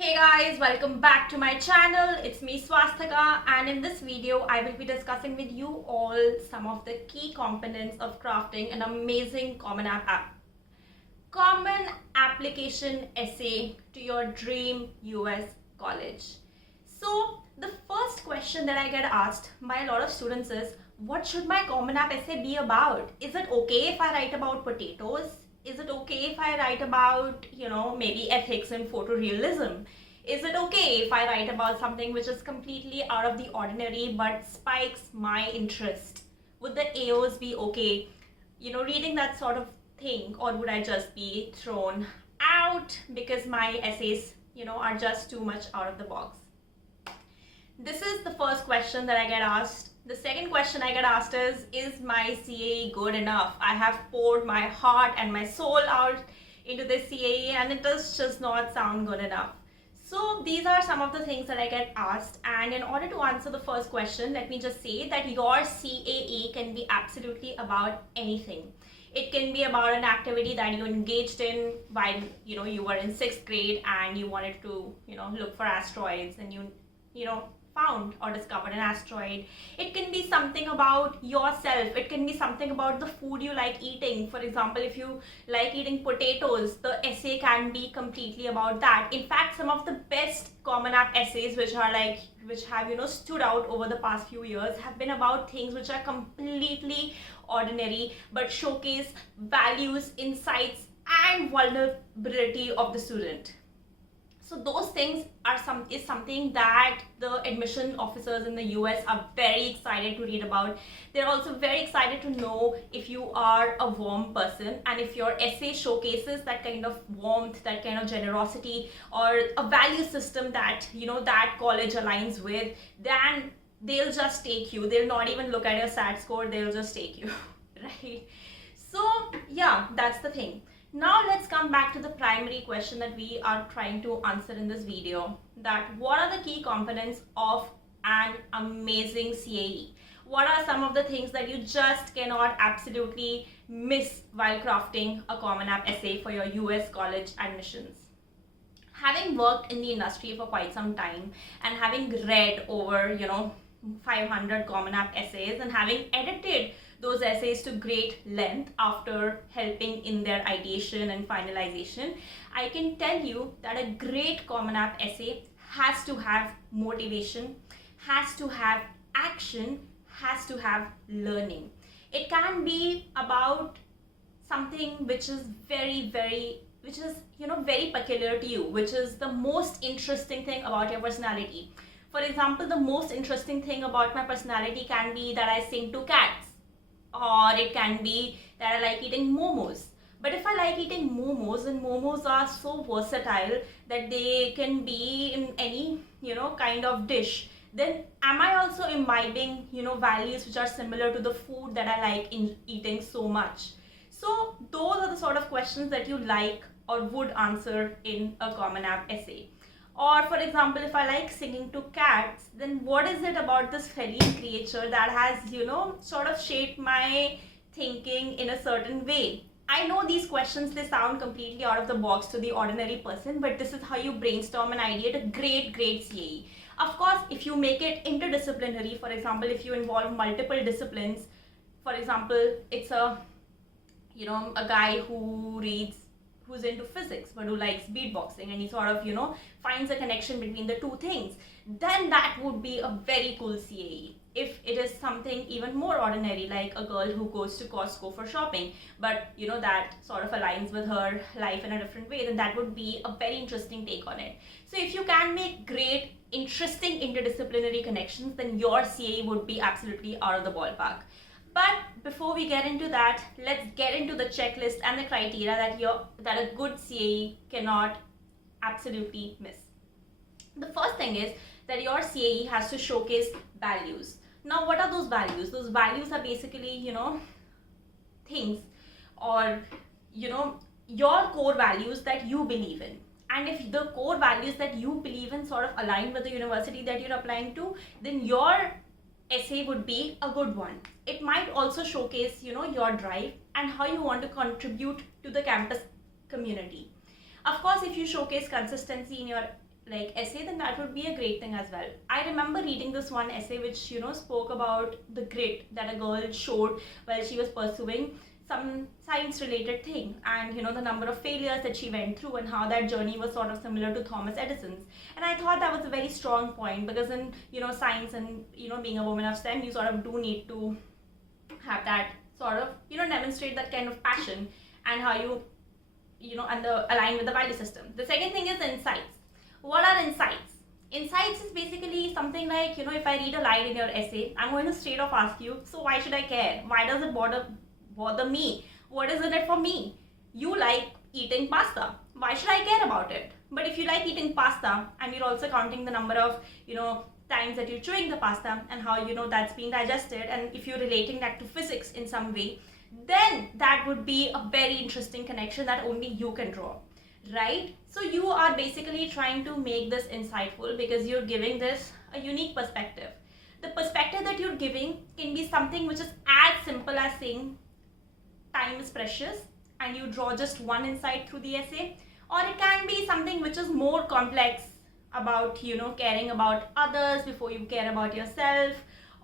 Hey guys, welcome back to my channel. It's me Swastika, and in this video I will be discussing with you all some of the key components of crafting an amazing common application essay to your dream US college. So the first question that I get asked by a lot of students is, what should my common app essay be about? Is it okay if I write about potatoes? Is it okay if I write about, maybe ethics and photorealism? Is it okay if I write about something which is completely out of the ordinary but spikes my interest? Would the AOs be okay, reading that sort of thing, or would I just be thrown out because my essays, are just too much out of the box? This is the first question that I get asked. The second question I get asked is my CAE good enough? I have poured my heart and my soul out into this CAE and it does just not sound good enough. So these are some of the things that I get asked, and in order to answer the first question, let me just say that your CAE can be absolutely about anything. It can be about an activity that you engaged in while you were in 6th grade and you wanted to look for asteroids, and you found or discovered an asteroid. It can be something about yourself. It can be something about the food you like eating. For example, if you like eating potatoes, the essay can be completely about that. In fact, some of the best common app essays which have stood out over the past few years have been about things which are completely ordinary but showcase values, insights and vulnerability of the student. So those things is something that the admission officers in the US are very excited to read about. They're also very excited to know if you are a warm person, and if your essay showcases that kind of warmth, that kind of generosity, or a value system that that college aligns with, then they'll just take you. They'll not even look at your SAT score, they'll just take you. Right? So yeah, that's the thing. Now let's come back to the primary question that we are trying to answer in this video, that what are the key components of an amazing CAE? What are some of the things that you just cannot absolutely miss while crafting a common app essay for your US college admissions? Having worked in the industry for quite some time and having read over 500 common app essays and having edited those essays to great length after helping in their ideation and finalization, I can tell you that a great common app essay has to have motivation, has to have action, has to have learning. It can be about something which is very peculiar to you, which is the most interesting thing about your personality. For example, the most interesting thing about my personality can be that I sing to cats, or it can be that I like eating momos. But if I like eating momos, and momos are so versatile that they can be in any kind of dish, then am I also imbibing values which are similar to the food that I like eating so much? So those are the sort of questions that you like or would answer in a common app essay. Or for example, if I like singing to cats, then what is it about this feline creature that has, sort of shaped my thinking in a certain way? I know these questions, they sound completely out of the box to the ordinary person, but this is how you brainstorm an idea to great CAE. Of course, if you make it interdisciplinary, for example, if you involve multiple disciplines, for example, it's a guy who's into physics but who likes beatboxing, and he sort of finds a connection between the two things, then that would be a very cool CAE. If it is something even more ordinary, like a girl who goes to Costco for shopping, but that sort of aligns with her life in a different way, then that would be a very interesting take on it. So if you can make great interesting interdisciplinary connections, then your CAE would be absolutely out of the ballpark. But before we get into that, let's get into the checklist and the criteria that a good CAE cannot absolutely miss. The first thing is that your CAE has to showcase values. Now, what are those values? Those values are basically, things, or, your core values that you believe in. And if the core values that you believe in sort of align with the university that you're applying to, then your essay would be a good one. It might also showcase your drive and how you want to contribute to the campus community. Of course, if you showcase consistency in your like essay, then that would be a great thing as well. I remember reading this one essay which spoke about the grit that a girl showed while she was pursuing some science related thing, and the number of failures that she went through and how that journey was sort of similar to Thomas Edison's. And I thought that was a very strong point, because in science and being a woman of STEM, you sort of do need to have that sort of demonstrate that kind of passion, and how you and align with the value system. The second thing is insights. What are insights? Insights is basically something like, if I read a line in your essay, I'm going to straight off ask you, so why should I care? Why does it bother me? What is in it for me? You like eating pasta. Why should I care about it? But if you like eating pasta and you're also counting the number of, times that you're chewing the pasta and how, that's being digested, and if you're relating that to physics in some way, then that would be a very interesting connection that only you can draw, right? So you are basically trying to make this insightful because you're giving this a unique perspective. The perspective that you're giving can be something which is as simple as saying time is precious and you draw just one insight through the essay, or it can be something which is more complex about caring about others before you care about yourself,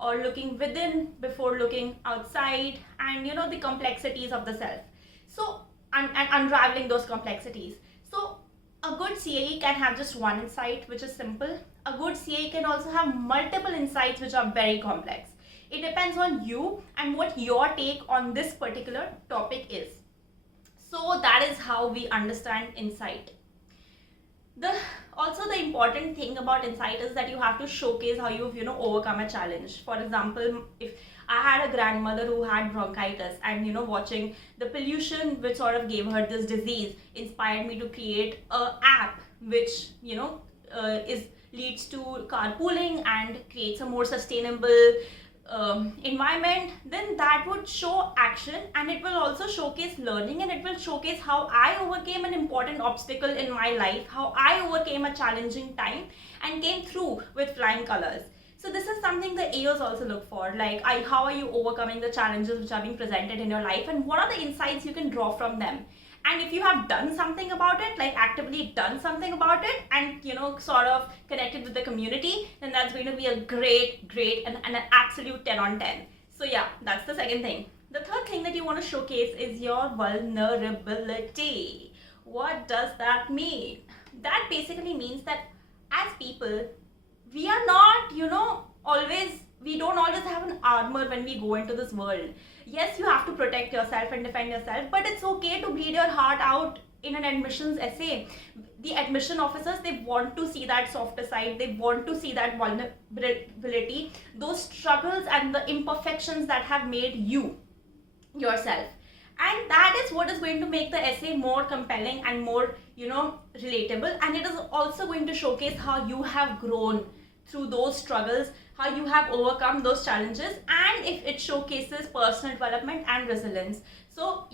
or looking within before looking outside, and the complexities of the self, so and unraveling those complexities. So a good CAE can have just one insight which is simple. A good CAE can also have multiple insights which are very complex. It depends on you and what your take on this particular topic is. So that is how we understand insight. Also the important thing about insight is that you have to showcase how you've overcome a challenge. For example, if I had a grandmother who had bronchitis, and watching the pollution which sort of gave her this disease inspired me to create a app which leads to carpooling and creates a more sustainable environment, then that would show action, and it will also showcase learning, and it will showcase how I overcame an important obstacle in my life, how I overcame a challenging time and came through with flying colors. So this is something the AOs also look for, like how are you overcoming the challenges which are being presented in your life, and what are the insights you can draw from them. And if you have done something about it, like actively done something about it, and sort of connected with the community, then that's going to be a great and an absolute 10 on 10. So yeah, that's the second thing. The third thing that you want to showcase is your vulnerability. What does that mean? That basically means that as people, we are not we don't always have an armor when we go into this world. Yes, you have to protect yourself and defend yourself, but it's okay to bleed your heart out in an admissions essay. The admission officers, they want to see that softer side, they want to see that vulnerability, those struggles and the imperfections that have made you yourself. And that is what is going to make the essay more compelling and more relatable, and it is also going to showcase how you have grown through those struggles, how you have overcome those challenges, and if it showcases personal development and resilience. So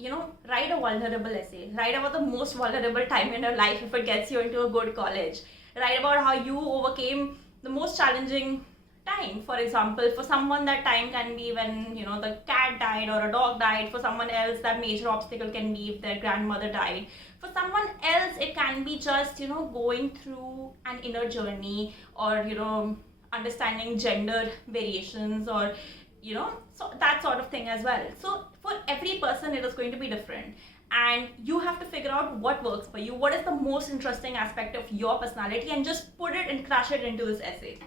write a vulnerable essay, write about the most vulnerable time in your life if it gets you into a good college, write about how you overcame the most challenging time. For example, for someone that time can be when the cat died or a dog died. For someone else, that major obstacle can be if their grandmother died. For someone else, it can be just going through an inner journey, or understanding gender variations, or so that sort of thing as well. So for every person it is going to be different, and you have to figure out what works for you, what is the most interesting aspect of your personality, and just put it and crush it into this essay.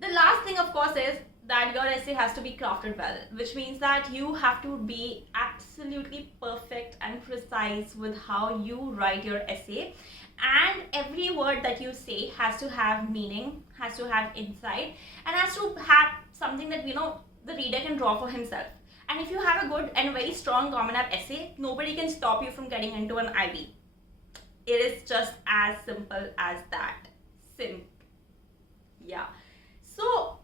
The last thing, of course, is that your essay has to be crafted well, which means that you have to be absolutely perfect and precise with how you write your essay, and every word that you say has to have meaning, has to have insight, and has to have something that the reader can draw for himself. And if you have a good and very strong Common App essay, nobody can stop you from getting into an IB. It is just as simple as that. Yeah. So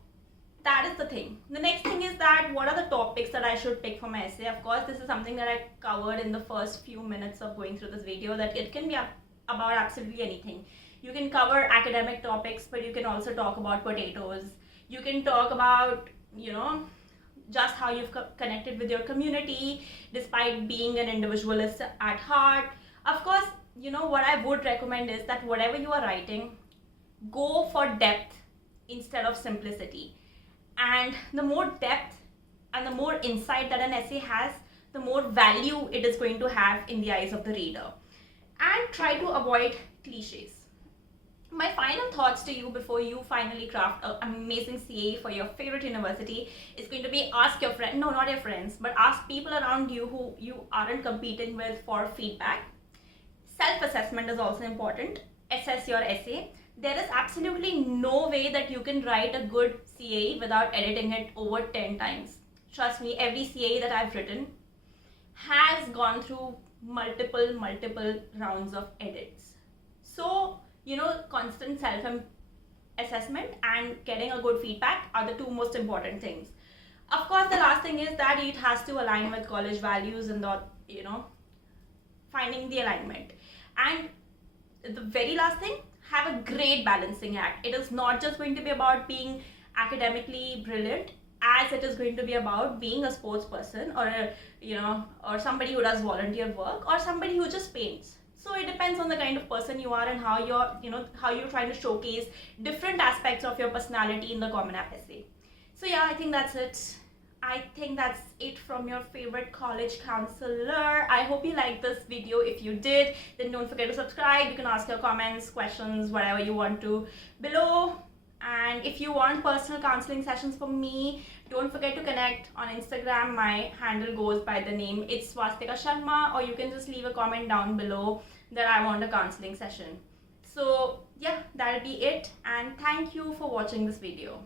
that is the thing. The next thing is that what are the topics that I should pick for my essay. Of course, this is something that I covered in the first few minutes of going through this video, that it can be about absolutely anything. You can cover academic topics, but you can also talk about potatoes. You can talk about just how you've connected with your community despite being an individualist at heart. Of course, what I would recommend is that whatever you are writing, go for depth instead of simplicity. And the more depth and the more insight that an essay has, the more value it is going to have in the eyes of the reader. And try to avoid cliches. My final thoughts to you before you finally craft an amazing CA for your favorite university is going to be ask your friend, no, not your friends, but ask people around you who you aren't competing with for feedback. Self-assessment is also important. Assess your essay. There is absolutely no way that you can write a good CA without editing it over 10 times. Trust me, every CA that I've written has gone through multiple rounds of edits. So, constant self-assessment and getting a good feedback are the two most important things. Of course, the last thing is that it has to align with college values and finding the alignment. And the very last thing, have a great balancing act. It is not just going to be about being academically brilliant, as it is going to be about being a sports person, or somebody who does volunteer work, or somebody who just paints. So it depends on the kind of person you are and how you're trying to showcase different aspects of your personality in the Common App essay. So yeah, I think that's it. I think that's it from your favorite college counselor. I hope you liked this video. If you did, then don't forget to subscribe. You can ask your comments, questions, whatever you want to below. And if you want personal counseling sessions from me, don't forget to connect on Instagram. My handle goes by the name It's Swastika Sharma, or you can just leave a comment down below that I want a counseling session. So yeah, that'll be it. And thank you for watching this video.